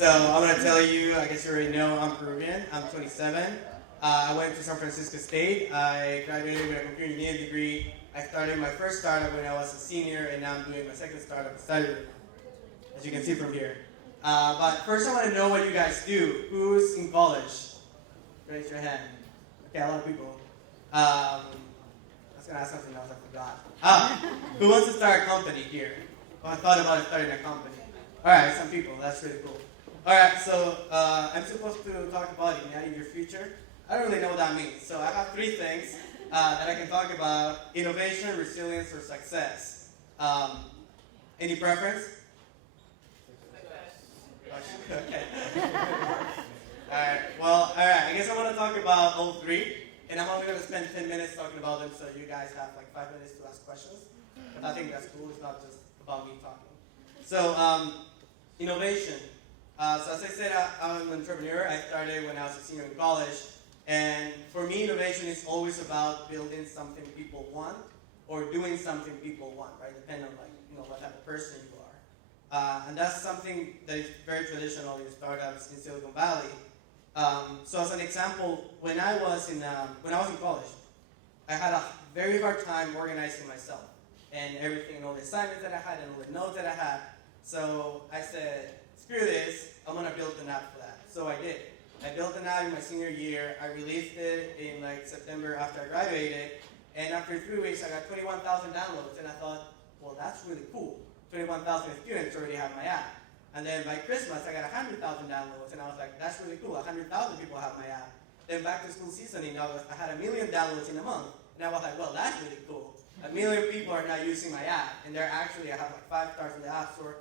So I'm going to tell you, I guess you already know, I'm Peruvian. I'm 27. I went to San Francisco State. I graduated with a computer engineering degree. I started my first startup when I was a senior, and now I'm doing my second startup, as you can see from here. But first I want to know what you guys do. Who's in college? Raise your hand. Okay, a lot of people. I was going to ask something else, I forgot. Who wants to start a company here? Well, I thought about starting a company. All right, some people. That's really cool. All right, so I'm supposed to talk about igniting your future. I don't really know what that means. So I have three things that I can talk about: innovation, resilience, or success. Any preference? Okay. All right. Well, all right. I guess I want to talk about all three, and I'm only going to spend 10 minutes talking about them, so you guys have like 5 minutes to ask questions. But I think that's cool. It's not just about me talking. So, innovation. So as I said, I'm an entrepreneur. I started when I was a senior in college. And for me, innovation is always about building something people want or doing something people want, right? Depending on what type of person you are. And that's something that is very traditional in startups in Silicon Valley. So as an example, when I was in college, I had a very hard time organizing myself and everything, all the assignments that I had and all the notes that I had. So I said, screw this, I'm going to build an app for that. So I did. I built an app in my senior year. I released it in September after I graduated. And after 3 weeks, I got 21,000 downloads. And I thought, well, that's really cool. 21,000 students already have my app. And then by Christmas, I got 100,000 downloads. And I was like, that's really cool. 100,000 people have my app. Then back to school season in August, I had 1 million downloads in a month. And I was like, well, that's really cool. 1 million people are now using my app. And I have 5 stars in the App Store.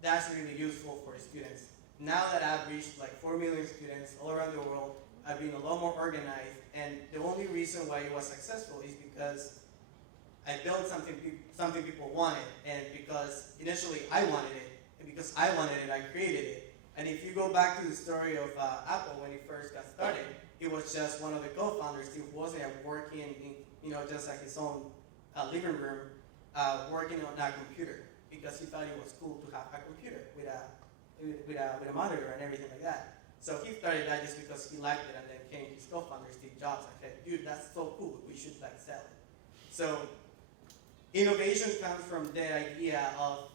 That's really useful for students. Now that I've reached 4 million students all around the world, I've been a lot more organized, and the only reason why it was successful is because I built something people wanted, and because initially I wanted it, and because I wanted it, I created it. And if you go back to the story of Apple when it first got started, it was just one of the co-founders, Steve Wozniak, working in just like his own living room, working on that computer, because he thought it was cool to have a computer with a monitor and everything like that. So he started that just because he liked it, and then came his co-founder, Steve Jobs, and said, dude, that's so cool, we should sell it. So innovation comes from the idea of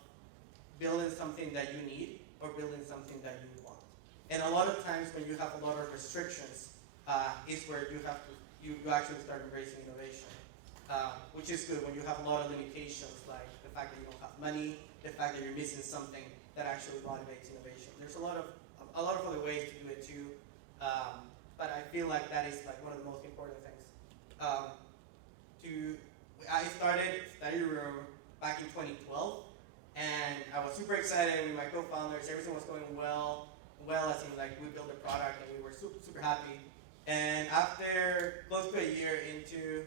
building something that you need or building something that you want. And a lot of times when you have a lot of restrictions, is where you actually start embracing innovation. Which is good when you have a lot of limitations, like the fact that you don't have money, the fact that you're missing something that actually motivates innovation. There's a lot of other ways to do it too, but I feel like that is one of the most important things. I started Study Room back in 2012, and I was super excited with my co-founders. Everything was going well as in we built a product and we were super, super happy. And after close to a year into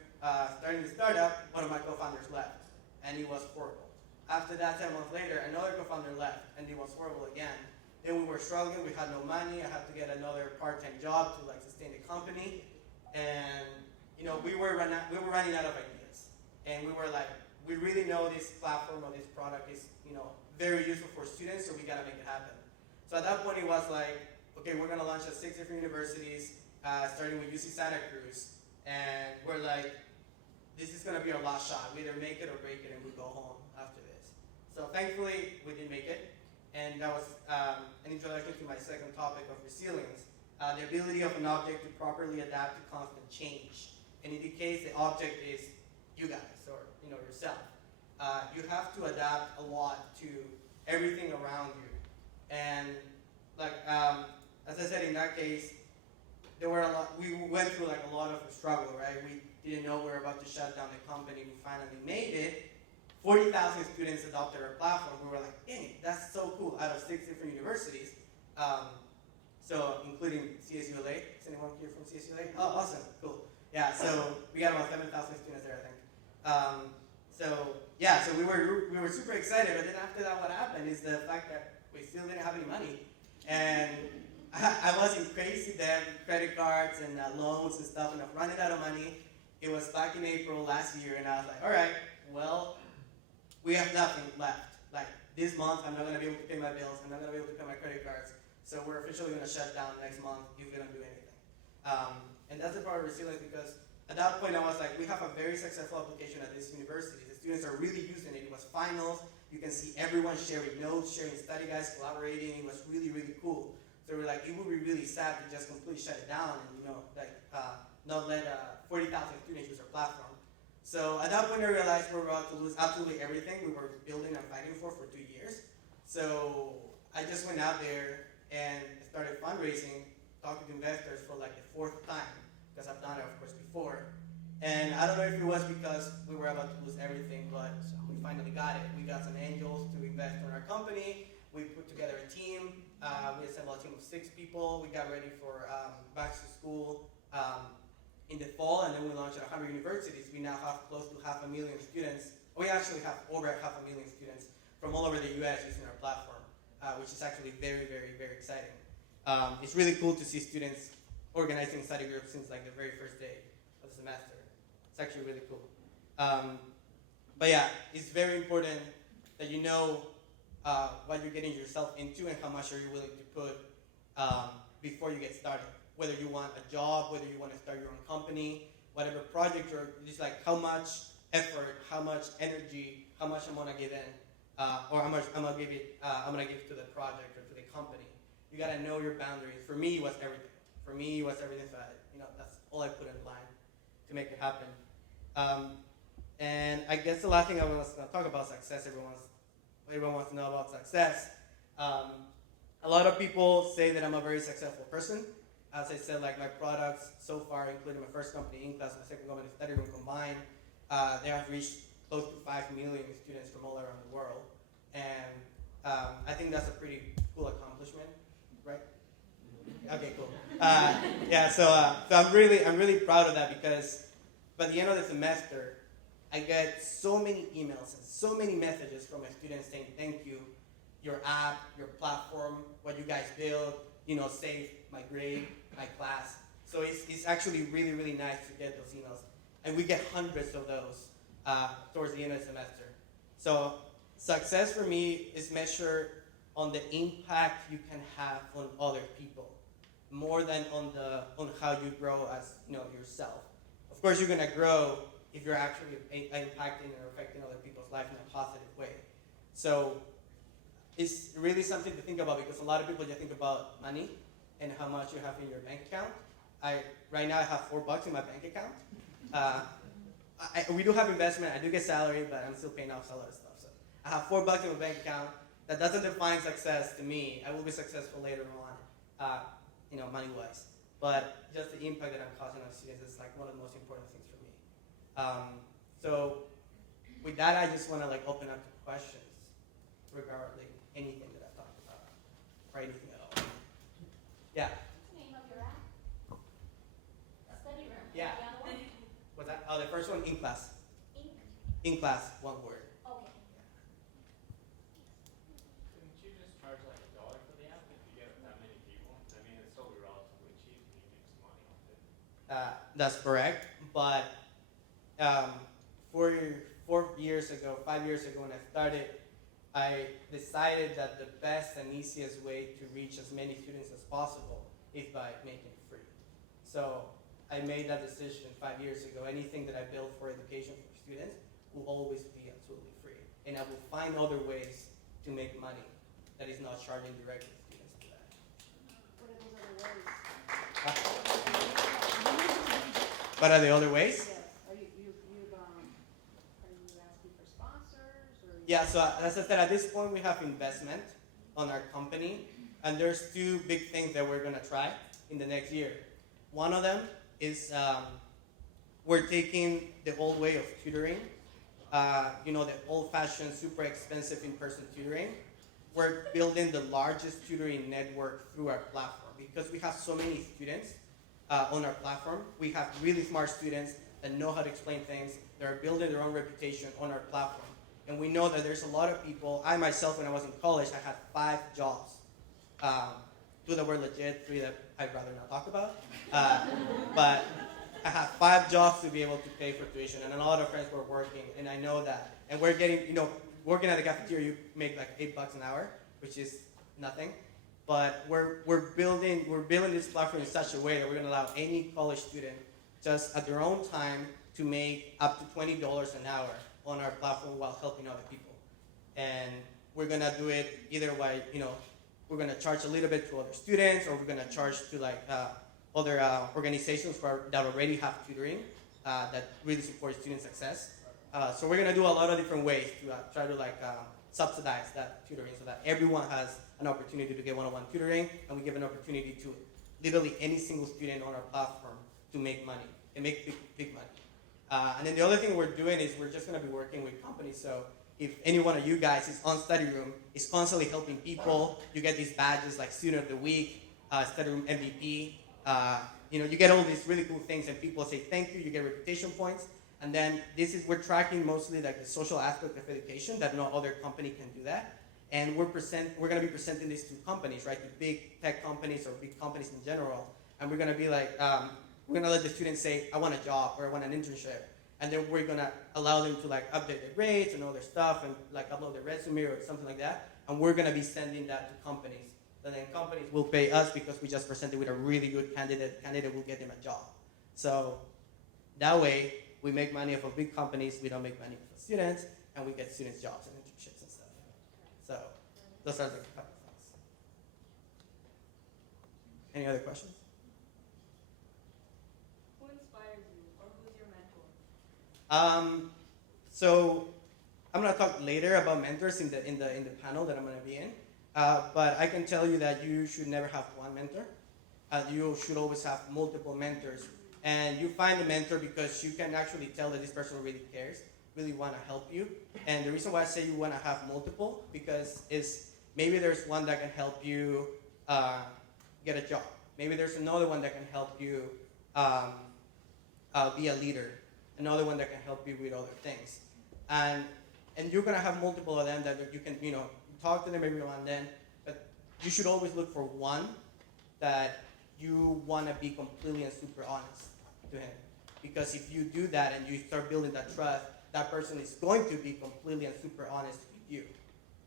starting the startup, one of my co-founders left, and it was horrible. After that, 10 months later, another co-founder left, and it was horrible again. Then we were struggling, we had no money, I had to get another part-time job to sustain the company, and we were running out of ideas. And we were like, we really know this platform or this product is very useful for students, so we gotta make it happen. So at that point, it was like, okay, we're gonna launch at 6 different universities, starting with UC Santa Cruz, and we're like, this is going to be our last shot. We either make it or break it, and we go home after this. So thankfully, we did make it, and that was an introduction to my second topic of resilience, the ability of an object to properly adapt to constant change. And in the case, the object is you guys, or yourself. You have to adapt a lot to everything around you. And as I said, in that case, we went through a lot of struggle, right? We didn't know we were about to shut down the company. We finally made it. 40,000 students adopted our platform. We were like, dang, that's so cool, out of 6 different universities. So including CSULA. Is anyone here from CSULA? Oh, awesome, cool. Yeah, so we got about 7,000 students there, I think. So we were super excited, but then after that, what happened is the fact that we still didn't have any money. And I was in crazy debt, credit cards and loans and stuff, and I'm running out of money. It was back in April last year, and I was like, all right, well, we have nothing left. This month, I'm not going to be able to pay my bills. I'm not going to be able to pay my credit cards. So we're officially going to shut down next month if we don't do anything. And that's the part of resilience, because at that point I was like, we have a very successful application at this university. The students are really using it. It was finals. You can see everyone sharing notes, sharing study guides, collaborating. It was really, really cool. So we're like, it would be really sad to just completely shut it down and, not let 40,000 students use our platform. So at that point I realized we were about to lose absolutely everything we were building and fighting for 2 years. So I just went out there and started fundraising, talking to investors for like the 4th time, because I've done it, of course, before. And I don't know if it was because we were about to lose everything, but we finally got it. We got some angels to invest in our company. We put together a team. We assembled a team of 6 people. We got ready for back to school in the fall, and then we launched at 100 universities. We now have close to 500,000 students. We actually have over 500,000 students from all over the US using our platform, which is actually very, very, very exciting. It's really cool to see students organizing study groups since like the very first day of the semester. It's actually really cool. But yeah, it's very important that you know what you're getting yourself into and how much are you willing to put before you get started. Whether you want a job, whether you want to start your own company, whatever project you're, just like how much effort, how much energy, how much I'm gonna give in, or how much I'm gonna give to the project or to the company. You gotta know your boundaries. For me, it was everything. So that's all I put in line to make it happen. And I guess the last thing I was gonna talk about success. Everyone wants to know about success. A lot of people say that I'm a very successful person. As I said, like my products so far, including my first company, In-Class, my second company, Study Room combined, they have reached close to 5 million students from all around the world. And I think that's a pretty cool accomplishment, right? Okay, cool. So I'm really proud of that, because by the end of the semester, I get so many emails and so many messages from my students saying, thank you, your app, your platform, what you guys build, saved my grade, my class. So it's actually really, really nice to get those emails. And we get hundreds of those towards the end of the semester. So success for me is measured on the impact you can have on other people, more than on how you grow as yourself. Of course, you're gonna grow if you're actually impacting or affecting other people's life in a positive way. So it's really something to think about, because a lot of people just think about money and how much you have in your bank account. Right now I have $4 in my bank account. We do have investment. I do get salary, but I'm still paying off a lot of stuff. So I have $4 in my bank account. That doesn't define success to me. I will be successful later on, money-wise. But just the impact that I'm causing on students is like one of the most important things for me. So with that, I just want to open up to questions regarding anything that I've talked about, or anything at all. Yeah. What's the name of your app? Study Room. Yeah. The other one? What's that? Oh, the first one, In-Class. In-Class, one word. Okay. Didn't you just charge like $1 for the app if you get that many people? I mean, it's totally relatively cheap and you make some money off it. That's correct, but 5 years ago when I started, I decided that the best and easiest way to reach as many students as possible is by making it free. So I made that decision 5 years ago. Anything that I build for education for students will always be absolutely free. And I will find other ways to make money that is not charging directly students for that. What are those other ways? What are the other ways? Yes. Are you asking for sponsors? Or Yeah, so as I said, at this point we have investment on our company, and there's 2 big things that we're gonna try in the next year. One of them is we're taking the old way of tutoring, the old-fashioned, super expensive in-person tutoring. We're building the largest tutoring network through our platform, because we have so many students on our platform. We have really smart students that know how to explain things, that are building their own reputation on our platform. And we know that there's a lot of people. I myself, when I was in college, I had 5 jobs. 2 that were legit, 3 that I'd rather not talk about. But I have 5 jobs to be able to pay for tuition, and a lot of friends were working, and I know that. And we're getting, working at the cafeteria, you make like $8 an hour, which is nothing. but we're building this platform in such a way that we're going to allow any college student just at their own time to make up to $20 an hour on our platform while helping other people. And we're going to do it either by, we're going to charge a little bit to other students, or we're going to charge to like other organizations that already have tutoring that really support student success. So we're going to do a lot of different ways to try to like subsidize that tutoring so that everyone has an opportunity to get one-on-one tutoring, and we give an opportunity to literally any single student on our platform to make money and make big money. And then the other thing we're doing is we're just going to be working with companies. So if any one of you guys is on Study Room, is constantly helping people, you get these badges like Student of the Week, Study Room MVP. You get all these really cool things, and people say thank you. You get reputation points, and then we're tracking mostly like the social aspect of education that no other company can do that. And we're going to be presenting this to companies, right? To big tech companies or big companies in general, and we're going to be like, we're going to let the students say, I want a job or I want an internship. And then we're going to allow them to like update their grades and all their stuff and like upload their resume or something like that. And we're going to be sending that to companies. And then companies will pay us because we just presented with a really good candidate. Candidate will get them a job. So that way, we make money off of big companies. We don't make money off of students. And we get students jobs and internships and stuff. So those are the couple of things. Any other questions? So I'm gonna talk later about mentors in the panel that I'm gonna be in. But I can tell you that you should never have one mentor. You should always have multiple mentors. And you find a mentor because you can actually tell that this person really cares, really want to help you. And the reason why I say you want to have multiple because is maybe there's one that can help you get a job. Maybe there's another one that can help you be a leader. Another one that can help you with other things. And you're going to have multiple of them that you can, talk to them every now and then. But you should always look for one that you want to be completely and super honest to him. Because if you do that and you start building that trust, that person is going to be completely and super honest with you.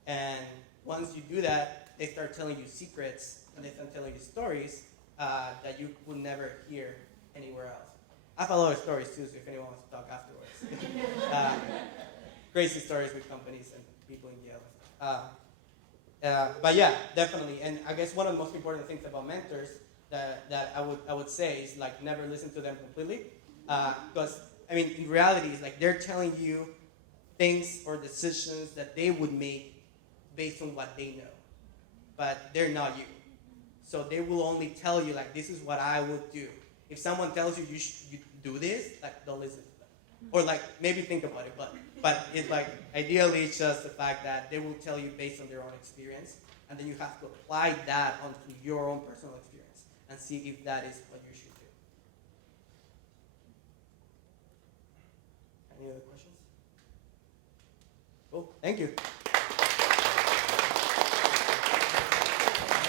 And once you do that, they start telling you secrets and they start telling you stories that you would never hear anywhere else. I have a lot of stories too, so if anyone wants to talk afterwards. Crazy stories with companies and people in jail. But yeah, definitely. And I guess one of the most important things about mentors that I would say is like never listen to them completely. Because in reality, it's like they're telling you things or decisions that they would make based on what they know. But they're not you. So they will only tell you like this is what I would do. If someone tells you you do this, like don't listen to them. Or like maybe think about it, but it's like ideally it's just the fact that they will tell you based on their own experience, and then you have to apply that onto your own personal experience and see if that is what you should do. Any other questions? Cool, thank you.